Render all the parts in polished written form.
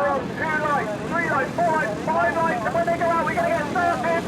We're on 2 lights, 3 lights, 4 lights, 5 lights, and when they go out, we're going to get started.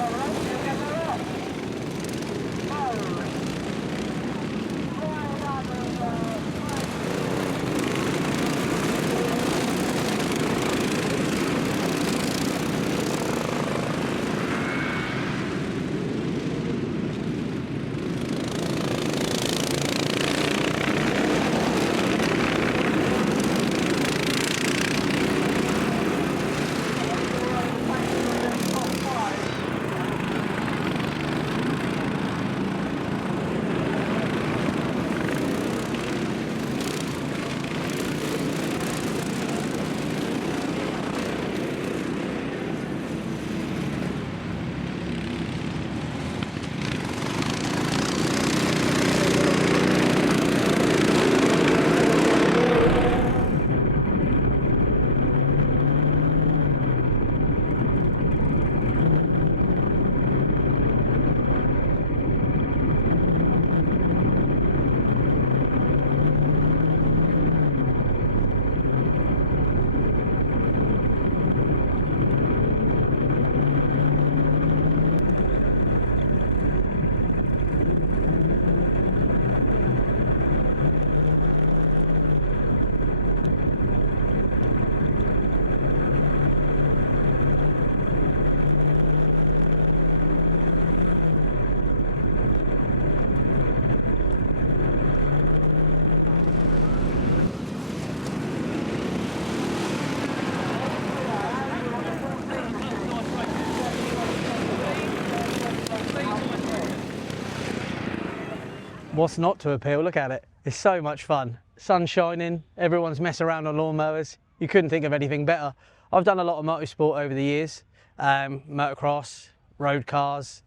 What's not to appeal? Look at it. It's so much fun. Sun's shining, everyone's messing around on lawnmowers. You couldn't think of anything better. I've done a lot of motorsport over the years, motocross, road cars.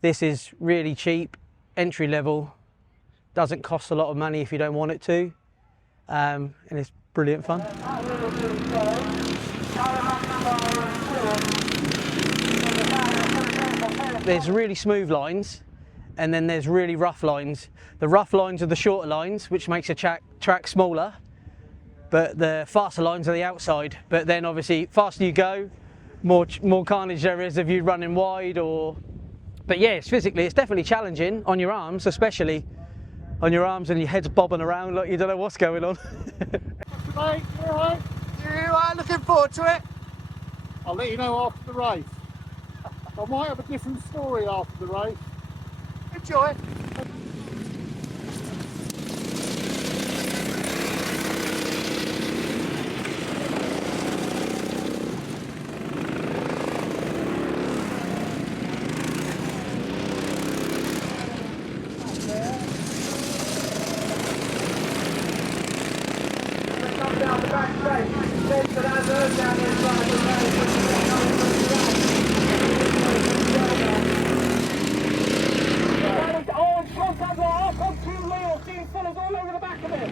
This is really cheap, entry level, doesn't cost a lot of money if you don't want it to, and it's brilliant fun. There's really smooth lines, and then there's really rough lines. The rough lines are the shorter lines, which makes a track smaller, but the faster lines are the outside. But then obviously, faster you go, more carnage there is of you running wide or... But yeah, it's definitely challenging on your arms, especially on your arms and your head's bobbing around like you don't know what's going on. Mate, you alright? You are looking forward to it. I'll let you know after the race. I might have a different story after the race. Enjoy. Down the back straight, then to that bird down the side of the oh, front under, up on 2 wheels, seeing fellas all over the back of it.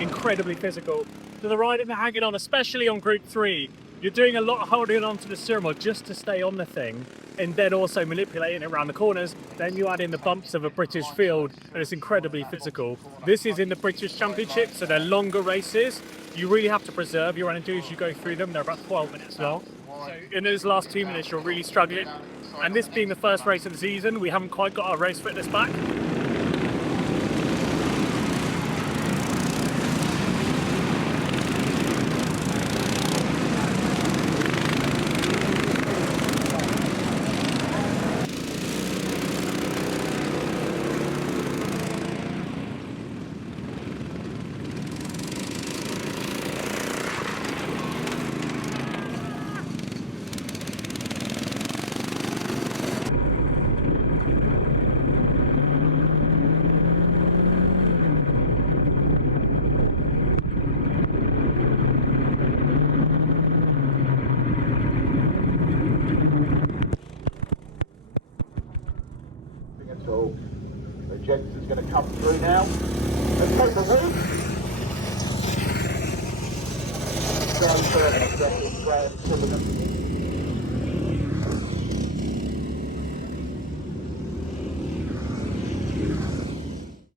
Incredibly physical. To the right and the hanging on, especially on Group 3. You're doing a lot of holding onto the steering wheel just to stay on the thing, and then also manipulating it around the corners. Then you add in the bumps of a British field, and it's incredibly physical. This is in the British Championship, so they're longer races. You really have to preserve your energy as you go through them. They're about 12 minutes long. So in those last 2 minutes, you're really struggling. And this being the first race of the season, we haven't quite got our race fitness back. So the Jets is going to come through now. Let's take the lead. Down 30 seconds, Graham Silverman.